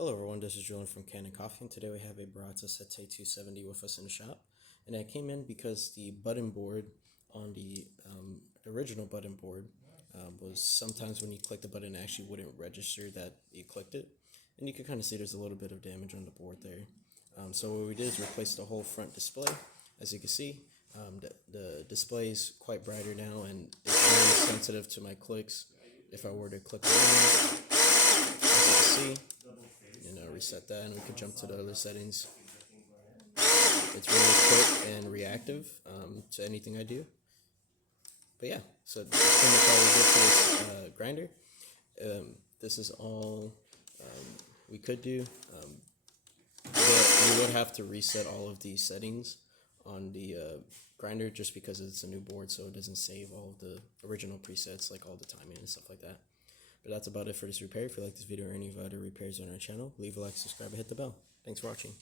Hello everyone, this is Julian from Kanen Coffee, and today we have a Barista Sette 270 with us in the shop. And I came in because the button board on the original button board was sometimes when you click the button, it actually wouldn't register that you clicked it. And you can kind of see there's a little bit of damage on the board there. So what we did is replace the whole front display. As you can see, the display is quite brighter now, and it's very sensitive to my clicks. If I were to click around, as you can see, reset that, and we could jump to the other settings. It's really quick and reactive to anything I do. But yeah, so that's pretty much all we did for this grinder. This is all we could do. We would have to reset all of these settings on the grinder just because it's a new board, so it doesn't save all of the original presets, like all the timing and stuff like that. But that's about it for this repair. If you like this video or any of our other repairs on our channel, leave a like, subscribe, and hit the bell. Thanks for watching.